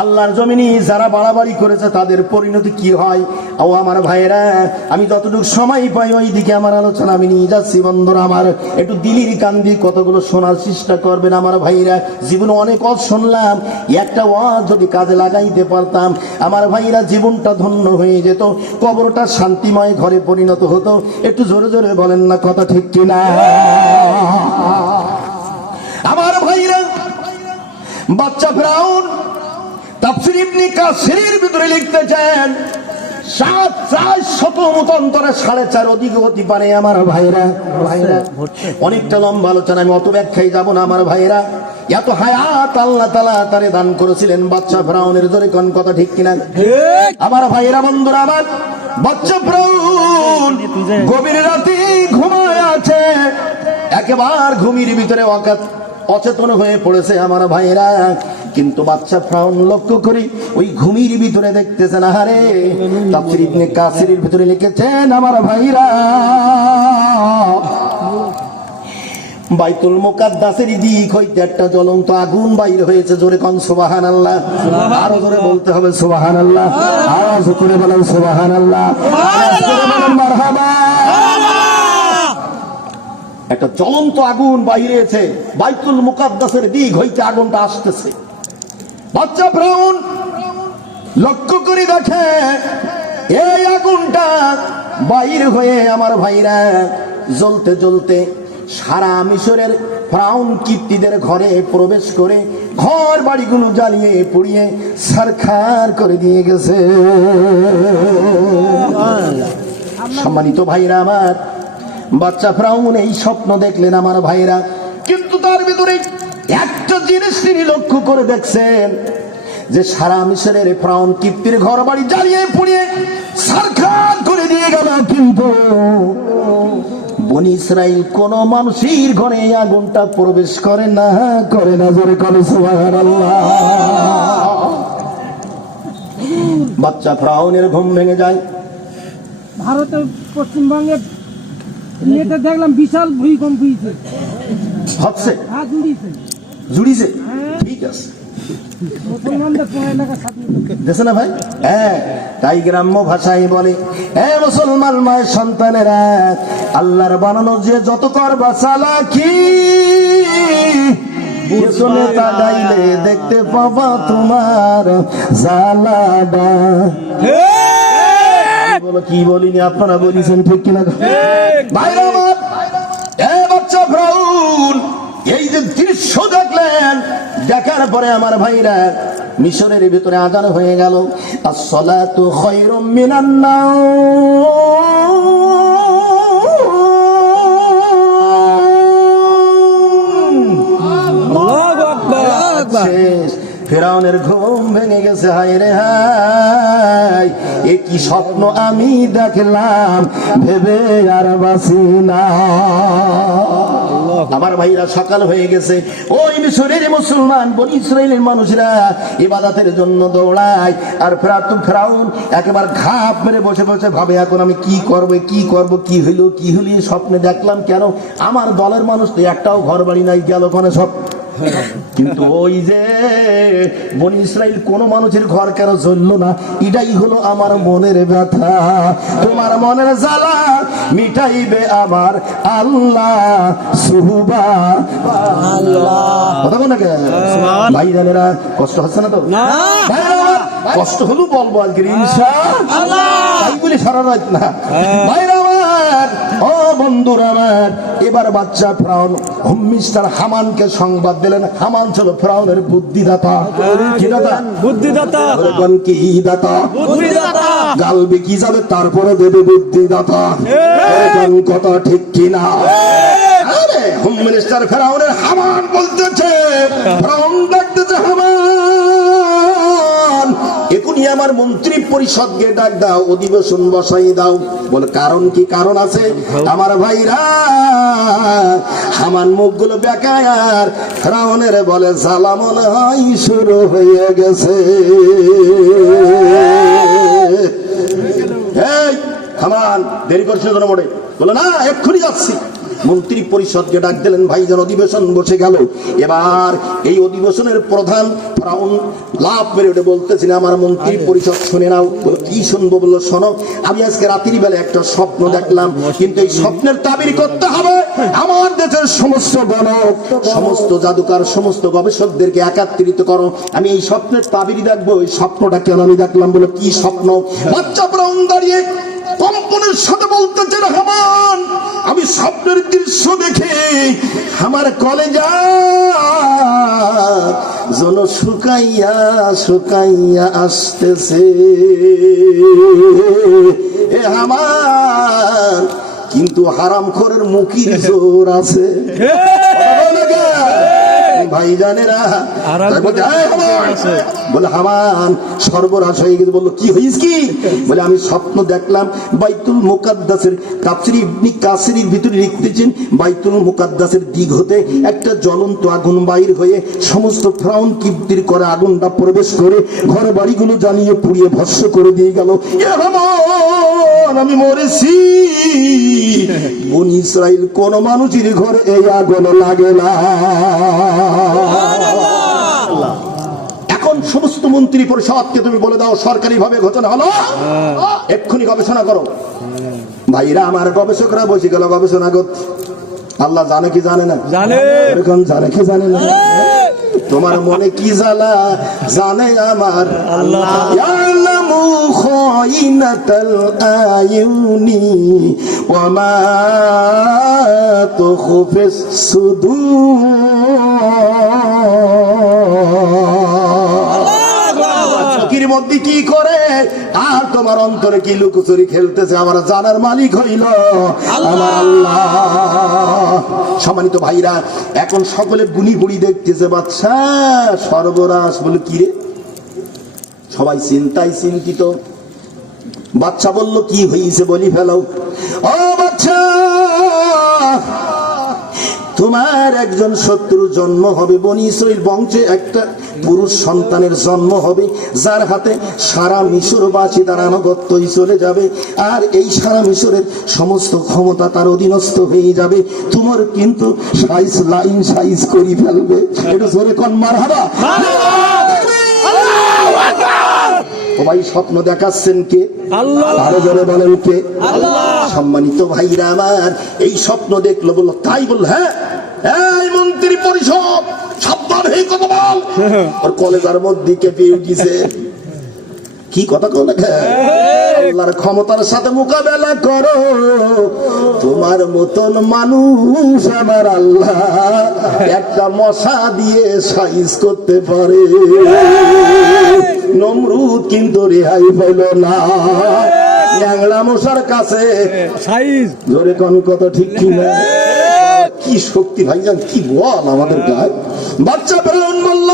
আল্লাহর জমিনি যারা বাড়াবাড়ি করেছে, তাদের পরিণতি কি হয়? ও আমার ভাইয়েরা, আমি যতটুকু সময় পাই ওই দিকে আমার আলোচনা, আমি নিয়ে যাচ্ছি বন্ধুরা আমার। একটু দিলির কান্দি কতগুলো শোনার চেষ্টা করবেন আমার ভাইরা জীবনে অনেক অজ শুনলাম, একটা ওয়াজ যদি কাজে লাগাইতে পারতাম, আমার ভাইরা জীবনটা ধন্য হয়ে যেত, কবরটা শান্তিময় ঘরে পরিণত হতো। একটু জোরে জোরে বলেন না, কথা ঠিক কিনা? আমার ভাইরা বাচ্চা ফ্রাউন তাফসির ইবনে কাসিরের ভিতরে লিখতেছেন সাত চার শত মতান্তরে সাড়ে চার অধিক হতে পারে আমার ভাইরা ভাইরা অনেকটা লম্বা আলোচনা আমি অত ব্যাখ্যায় যাব না আমার ভাইরা এত হায়াত আল্লাহ তালা তারে দান করেছিলেন বাচ্চা ফ্রাউনের জোরে কোন কথা ঠিক কিনা? আমার ভাইরা বন্ধুরা আমার বাচ্চা ফ্রাউন গভীর রাতে ঘুমায় আছে। একেবার ঘুমির ভিতরে অকাত অচেতন হয়ে পড়েছে আমার ভাইরা কিন্তু বাচ্চা ফ্রাউন লক্ষ্য করি ওই ঘুমির ভিতরে দেখতেছেন আহারে তাফসির ইবনে কাসিরের ভিতরে লিখেছেন আমার ভাইরা বাইতুল মুকাদ্দাসের দিক হইতে একটা জ্বলন্ত আগুন বাইর হয়েছে জোরে কন সুবাহান আল্লাহ আরও জোরে বলতে হবে সুবাহান আল্লাহ আওয়াজ করে বলেন সুবাহান আল্লাহ একটা জ্বলন্ত আগুন বাইরেছে বাইতুল মুকাদ্দাসের দিক হইতে আগুনটা আসতেছে। বাচ্চা ব্রাউন লক্ষ্য করে দেখে, এই আগুনটা বাইর হয়ে আমার ভাইরা জ্বলতে জ্বলতে সারা মিশরের ফ্রাউন কীর্তিদের ঘরে প্রবেশ করে ঘর বাড়িগুলো জ্বালিয়ে পুড়িয়ে সরকার করে দিয়ে গেছে। সম্মানিত ভাইরা আমার, বাচ্চা ফ্রাউন এই স্বপ্ন দেখলেন আমার ভাইরা। কিন্তু তার ভিতরে একটা জিনিস তিনি লক্ষ্য করে দেখছেন যে সারা মিশরের ফ্রাউন কীর্তির ঘর বাড়ি জ্বালিয়ে পুড়িয়ে সারখান করে দিয়ে গেল কিন্তু। বনি ইসরাইল কোন মানুষের ঘরে আগুনটা প্রবেশ করে না করে না জোরে করে বাচ্চা ফ্রাউনের ঘুম ভেঙে যায়। ভারতের পশ্চিমবঙ্গে দেখলাম বিশাল ভূমিকম্প হচ্ছে। জুড়িয়েছে। জুড়িছে ঠিক আছে। দেখছে না ভাই? হ্যাঁ তাই গ্রাম্য ভাষায় বলে এ মুসলমান মায়ের সন্তানেরা আল্লাহর বানানো যে যত করবা চালাকি পেছনে তাকাইলে দেখতে পাবা তোমার জালাডা বলো কি বলিনি আপনারা বলিছেন ঠিক কিনা? ভাইরা আমার এ বাচ্চা ফ্রাউন এই যে দৃশ্য দেখার পরে আমার ভাইরা মিশরের ভিতরে আদান হয়ে গেল। আসসালাতু খায়রুম মিনান নাওম। শেষ। ফেরাউনের ঘুম ভেঙে গেছে হায় রে হায়। এ কি স্বপ্ন আমি দেখলাম ভেবে আর বাসি না। আমার ভাইরা সকাল হয়ে গেছে। ওই মিশরের মুসলমান বনি ইসরায়েলের মানুষরা ইবাদতের জন্য দৌড়ায়। আর ফেরাত ফেরাউন একেবারে ঘাপ মেরে বসে বসে ভাবে এখন আমি কি করব কি করব কি হইল কি হইল স্বপ্নে দেখলাম কেন? আমার দলের মানুষ তো একটাও ঘর বাড়ি নাই গেল ওখানে সব? কিন্তু ওই যে বন ইসরায়েল কোন মানুষের ঘর কেন জ্বললো না এটাই হলো আমার মনের ব্যথা। তোমার মনের জ্বালা মিটাইবে আমার আল্লাহ সুহুবা কথা বল? ভাই জানেরা কষ্ট হচ্ছে না তো? ভাইরা কষ্ট হলো বলব আজকে ইনশা তাই বলি সারা রাত না। ভাইরা আমার ও বন্ধুরা আমার এবার বাচ্চা ফ্রাউন মিস্টার হামানকে সংবাদ দিলেন। হামান ছিল ফ্রাউনের বুদ্ধিদাতা। কি দাতা বুদ্ধিদাতা কি দাতা? বুদ্ধিদাতা। গাল বিকি যাবে তারপরে দেবে বুদ্ধিদাতা। কথা ঠিক কিনা হোম মিনিস্টার ফেরাউনের হামান বলতেছে ফেরাউন ডাকতেছে হামান। এখনই আমার মন্ত্রী পরিষদকে ডাক দাও, অধিবেশন বসাই দাও। বলে, কারণ কি কারণ আছে? আমার ভাইরা হামান মুখগুলো বেকায় আর ফেরাউনের বলে মনে হয় শুরু হয়ে গেছে। এই হামান দেরি করছিল তোর মোড়ে? বলে, না, এক্ষুনি যাচ্ছি। মন্ত্রী পরিষদকে ডাক দিলেন ভাইজান অধিবেশন বসে গেল। এবার এই অধিবেশনের প্রধান লাভ মেরে উঠে বলতেছেন, আমার মন্ত্রী পরিষদ শুনে নাও কি শুনব বলল শোনো। আমি আজকে রাত্রি বেলা একটা স্বপ্ন দেখলাম, কিন্তু এই স্বপ্নের তাবির করতে হবে আমার দেশের সমস্ত গণক। সমস্ত জাদুকার, সমস্ত গবেষকদেরকে একাত্রিত করো। আমি এই স্বপ্নের তাবির দেখব এই স্বপ্নটা কেন আমি দেখলাম বলে, কি স্বপ্ন? বাচ্চা দাঁড়িয়ে কম্পনের সাথে বলতেছে রহমান আমি স্বপ্নের দৃশ্য দেখে, আমার কলেজা জন শুকাইয়া শুকাইয়া আসতেছে। এ আমার, কিন্তু হারাম খোরের মুখির জোর আছে। ভাই জানেরা বলে হামান সর্বনাশ হয়ে গেছে। বলল কি হয়েছে কি? বলে আমি স্বপ্ন দেখলাম বাইতুল মুকাদ্দাসের তাফসির ইবনি কাসিরের ভিতরে লিখতেছেন বাইতুল মুকাদ্দাসের দিক হতে একটা জ্বলন্ত আগুন বাইর হয়ে সমস্ত ফ্রাউন কিপ্তির করে আগুনটা প্রবেশ করে ঘর বাড়িগুলো জানিয়ে পুড়িয়ে ভস্য করে দিয়ে গেল। এ রহমান, আমি মরেছি বন ইসরায়েল কোন মানুষের ঘরে এই আগুন লাগে না। এখন সমস্ত মন্ত্রী পরিষদকে তুমি বলে দাও সরকারি ভাবে ঘোষণা হলো। এক্ষুনি গবেষণা করো। ভাইরা আমার গবেষকরা বসে গেল গবেষণা করতে আল্লাহ জানে কি জানে না? জানে। এরকম জানে কি জানে না? তোমার মনে কি জ্বালা? জানে আমার আল্লাহ। আয়ুনি ওয়া মা তুখফিস মধ্যে কি করে? আর তোমার অন্তরে কি লুকোচুরি খেলতেছে? আমার জানার মালিক হইল আমার আল্লাহ। সম্মানিত ভাইরা এখন সকলে বুনি বুড়ি দেখতেছে বাচ্চা সর্বনাশ বলে কি রে? সবাই চিন্তায় চিন্তিত। বাচ্চা বলল, কি হয়েছে বলি ফেলাও। ও বাচ্চা, তোমার একজন শত্রুর জন্ম হবে। বনি বংশে একটা পুরুষ সন্তানের জন্ম হবে, যার হাতে সারা মিশরবাসী তার আনুগত্যই চলে যাবে, আর এই সারা মিশরের সমস্ত ক্ষমতা তার অধীনস্থ হয়ে যাবে। তোমার কিন্তু সাইজ, লাইন, সাইজ করি ফেলবে। এটা জোরে কন মার হাবা সবাই স্বপ্ন দেখাচ্ছেন কে? আল্লাহ। আরও জোরে বলেন কে? সম্মানিত ভাইরা আমার এই স্বপ্ন দেখল বলল তাই বলল হ্যাঁ এই মন্ত্রী পরিষদ সাবধান হয়ে কথা বল। ওর কলেজার মধ্যে কেঁপে উঠিছে। কি কথা কল আল্লাহর ক্ষমতার সাথে মোকাবেলা করো। তোমার মতন মানুষ আমার আল্লাহ। একটা মশা দিয়ে সাইজ করতে পারে। নমরুদ কিন্তু রেহাই পেল না। ন্যাংলা মশার কাছে সাইজ। জোরে কোন কত ঠিক কি না? কি শক্তি ভাইজান কি বল আমাদের গায়ে? বাচ্চা প্রেরণ বলল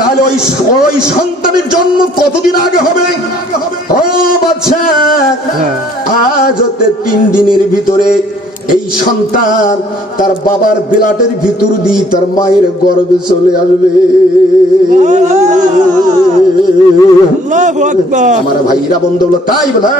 তাহলে ওই ওই সন্তানের জন্ম কতদিন আগে হবে? ও বাচ্চা আজ হতে তিন দিনের ভিতরে এই সন্তান তার বাবার বিলাটের ভিতর দিয়ে তার মায়ের গর্ভে চলে আসবে। আমার ভাইরা বন্ধু বলো তাই বলে?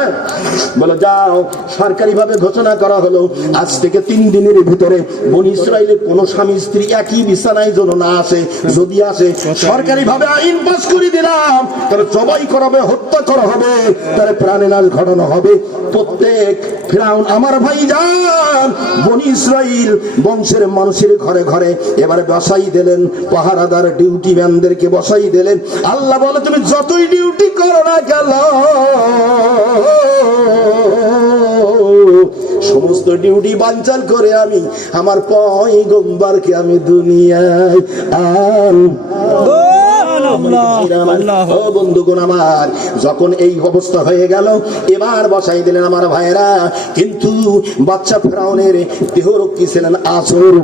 বলো যাও সরকারি ভাবে ঘোষণা করা হলো আজ থেকে তিন দিনের ভিতরে বন ইসরায়েলের কোন স্বামী স্ত্রী একই বিছানায় যেন না আসে যদি আসে সরকারি ভাবে আইন পাস করে দিলাম তার জবাই করা হবে হত্যা করা হবে তার প্রাণে নাশ ঘটানো হবে। প্রত্যেক ফিরাউন আমার ভাই যান বনি ইসরায়েল বংশের মানুষের ঘরে ঘরে এবারে বসাই দিলেন, পাহারাদার ডিউটি ম্যানদেরকে বসাই দিলেন। আল্লাহ বলে, তুমি যতই ডিউটি করো না গেল সমস্ত ডিউটি বাঞ্চাল করে আমি, আমার পয়গম্বরকে আমি দুনিয়ায় ও বন্ধুগণ আমার যখন এই অবস্থা হয়ে গেল এবার বসাই দিলেন আমার ভাইরা কিন্তু বাচ্চা ফেরাউনের দেহরক্ষী ছিলেন আসর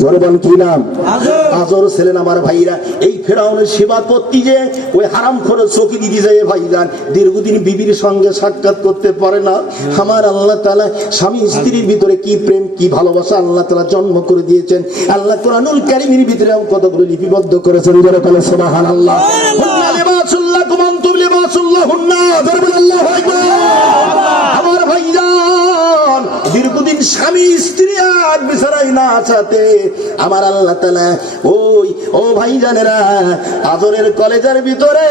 জোরে কি নাম? আজর। আজর ছিলেন আমার ভাইরা। এই ফেরাউনের সেবা করতে যে ওই হারাম করে চকি দিদি যায় ভাইজান দীর্ঘদিন বিবির সঙ্গে সাক্ষাৎ করতে পারে না। আমার আল্লাহ তালা স্বামী স্ত্রীর ভিতরে কি প্রেম কি ভালোবাসা আল্লাহ তালা জন্ম করে দিয়েছেন। আল্লাহ কোরআনুল কারিমের ভিতরে কতগুলো লিপিবদ্ধ করেছেন তাহলে সোবাহান আল্লাহ হুন্না লিবাসুল্লাহ কুমান্তুম লিবাসুল্লাহ হুন্না। আল্লাহ আমার ভাইজান দীর্ঘদিন স্বামী, স্ত্রী আর বিছানায় না আসাতে আমার আল্লাহ তালা ওই, ও ভাই জানেরা আদরের কলেজের ভিতরে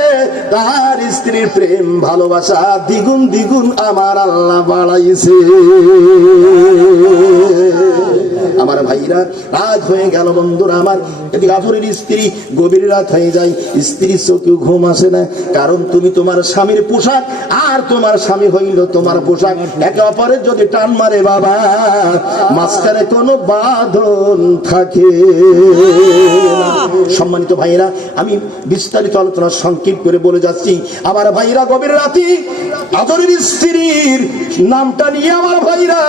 তার স্ত্রীর প্রেম, ভালোবাসা দ্বিগুণ দ্বিগুণ আমার আল্লাহ বাড়াইছে। আমার ভাইরা, রাত হয়ে গেল বন্ধুরা আমার। এদিকে আফরের স্ত্রী গভীর রাত হয়ে যায়। স্ত্রীর চোখে ঘুম আসে না। কারণ তুমি তোমার স্বামীর পোশাক, আর তোমার স্বামী হইল তোমার পোশাক। একে অপরের যদি টান মারে বাবা, মাঝখানে কোনো বাঁধন থাকে সম্মানিত ভাইরা আমি বিস্তারিত আলোচনা সংক্ষেপ করে বলে যাচ্ছি। আমার ভাইরা গভীর রাতি আদরের স্ত্রীর নামটা নিয়ে আমার ভাইরা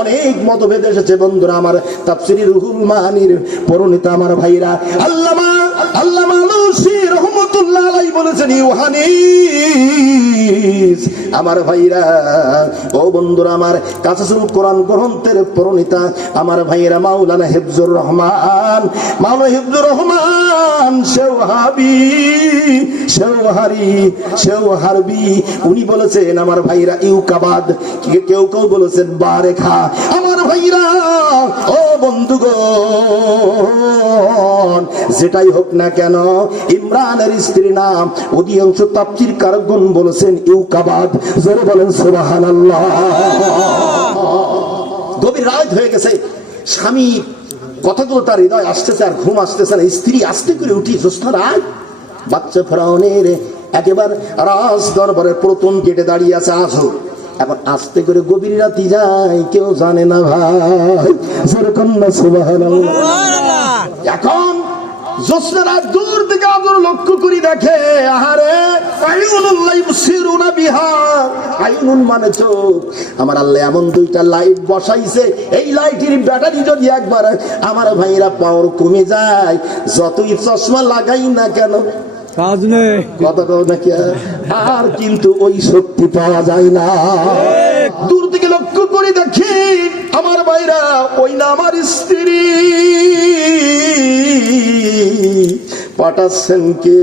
অনেক মতভেদ এসেছে। বন্ধুরা, আমার তাফসিরি রুহুল মাহানির পরিণীতা আমার ভাইরা, আল্লামা আল্লামা আলুসি রহমতুল্লাহ বলেছেন আমার ভাইরা, ও বন্ধুরা আমার কোরআন গ্রন্থের প্রণীতা, আমার মাওলানা হিফজুর রহমান, মাওলানা হিফজুর রহমান, সেও হারবি। উনি বলেছেন, আমার ভাইরা ইউকাবাদ কেউ কেউ বলেছেন, বারেখা। আমার ভাইরা, ও বন্ধুগণ, যেটাই হোক না কেন, ইমরানের স্ত্রী নাম অধিকাংশ কারগুন বলেছেন ইউকাবাদ জোরে বলেন সুবাহান গভীর রাত হয়ে গেছে। স্বামী কথাগুলো তার হৃদয় আসতেছে আর ঘুম আসতেছে না। স্ত্রী আস্তে করে উঠি জ্যোৎস্না রাত বাচ্চা ফেরাউনের একেবার রাজ দরবারের প্রথম গেটে দাঁড়িয়ে আছে আজও এখন আস্তে করে গভীর রাতি যায় কেউ জানে না ভাই। না এখন জোসনারা দূর থেকে আদর লক্ষ্য করি দেখে আহারে আইনুল্লাহ ইবসিরুনা বিহা। আইনুন মানে চোখ। আমার আল্লাহ এমন দুইটা লাইট বসাইছে। এই লাইটের ব্যাটারি যদি একবার আমার ভাইরা পাওয়ার কমে যায় যতই চশমা লাগাই না কেন কাজ নেই। কথা নাকি আর কিন্তু ওই শক্তি পাওয়া যায় না। দূর থেকে লক্ষ্য করে দেখি আমার ভাইরা ওই না আমার স্ত্রী। পাঠাচ্ছেন কে?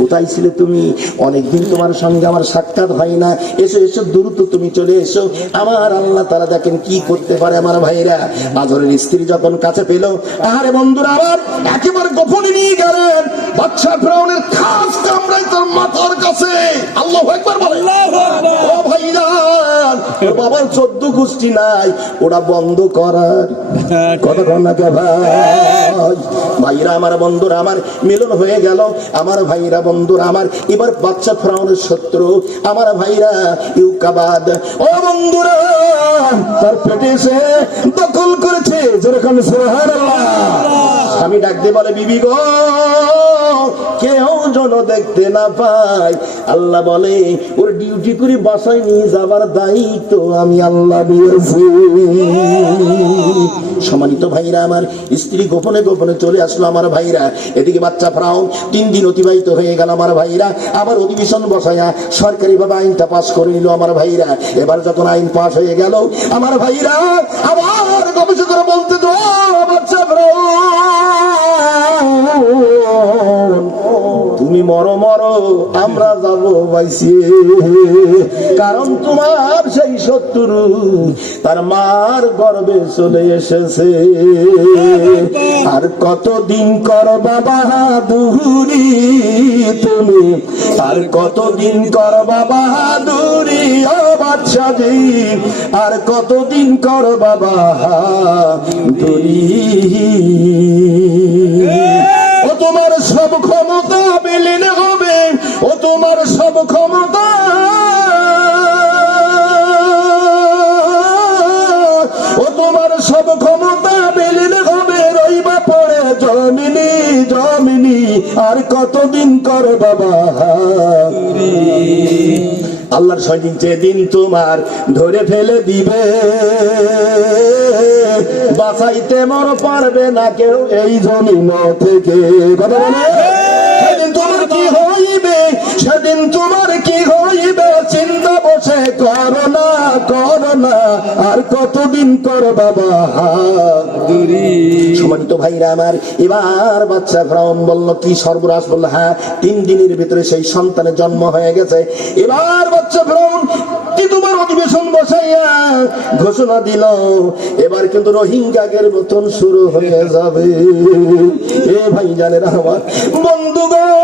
কোথায় ছিলে তুমি? অনেকদিন তোমার সঙ্গে আমার সাক্ষাৎ হয় না। এসো এসো দ্রুত তুমি চলে এসো। আমার আল্লাহ তারা দেখেন কি করতে পারে আমার ভাইরা আজরের স্ত্রী যখন কাছে পেল আরে বন্ধুরা আবার একেবারে গোপনে নিয়ে গেলেন। বাচ্চা ফ্রাউনের খাস কামড়াই তার মাথার কাছে। আল্লাহ একবার ও ভাইজান ওর বাবার চোদ্দ গোষ্ঠী নাই। ওরা বন্ধ করার কথা কর না কে ভাই? ভাইরা আমার বন্ধুরা, আমার মিলন হয়ে গেল। আমার ভাইরা বন্ধুরা, আমার এবার বাচ্চা ফ্রাউনের শত্রু। আমার ভাইরা ইউকাবাদ। ও বন্ধুরা, তার পেটে এসে দখল করেছে, যেরকম সুবহানাল্লাহ। আমি ডাক দিয়ে বলে, বিবি গো কেউ যেন দেখতে না পায়। আল্লাহ বলে, ওর ডিউটি করে বাসায় নিয়ে যাবার দায়িত্ব আমি আল্লাহ সম্মানিত ভাইরা, আমার স্ত্রী গোপনে গোপনে চলে আসলো আমার ভাইরা। এদিকে বাচ্চা ফ্রাউন তিন দিন অতিবাহিত হয়ে গেল আমার ভাইরা। আবার অধিবেশন বসায়া সরকারি ভাবে আইনটা পাস করে নিল আমার ভাইরা। এবার যখন আইন পাস হয়ে গেল, আমার ভাইরা আবার গবেষকরা বলতে তো মরো মরো, আমরা যাব বাইসি। কারণ তোমার সেই শত্রু, তার মার গর্বে চলে এসেছে। আর কতদিন কর বাবা দুহুরি তুমি? আর কতদিন কর বাবা দুরি ও বাচ্চাজি আর কতদিন কর বাবা দুরি ও তোমার সব ক্ষমতা কতদিন করে বাবা? আল্লাহর সৈনিক যেদিন তোমার ধরে ফেলে দিবে, বাঁচাইতে মর পারবে না কেউ এই জমিন থেকে। কথা বলে? কি হইবে? সেদিন তোমার কি হইবে? চিন্তা বসে করো না করো না। আর কতদিন কর বাবা? দুরি সমানিত ভাইরা আমার, এবার বাচ্চা বলল, কি সর্বনাশ? বলল হ্যাঁ তিন দিনের ভিতরে সেই সন্তানের জন্ম হয়ে গেছে। এবার বাচ্চা ফ্রাউন কি তোমার অধিবেশন বসাইয়া ঘোষণা দিল? এবার কিন্তু রোহিঙ্গাগের মতন শুরু হয়ে যাবে। এ ভাই আমার, বন্ধুগণ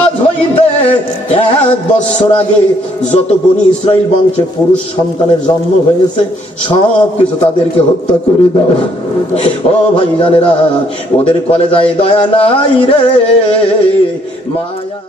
আজ হইতে এক বছর আগে যত বনি ইসরায়েল বংশে পুরুষ সন্তানের জন্ম হয়েছে, সব কিছু তাদেরকে হত্যা করে দাও। ও ভাই জানেরা ওদের কলেজায় দয়া নাই রে। মায়া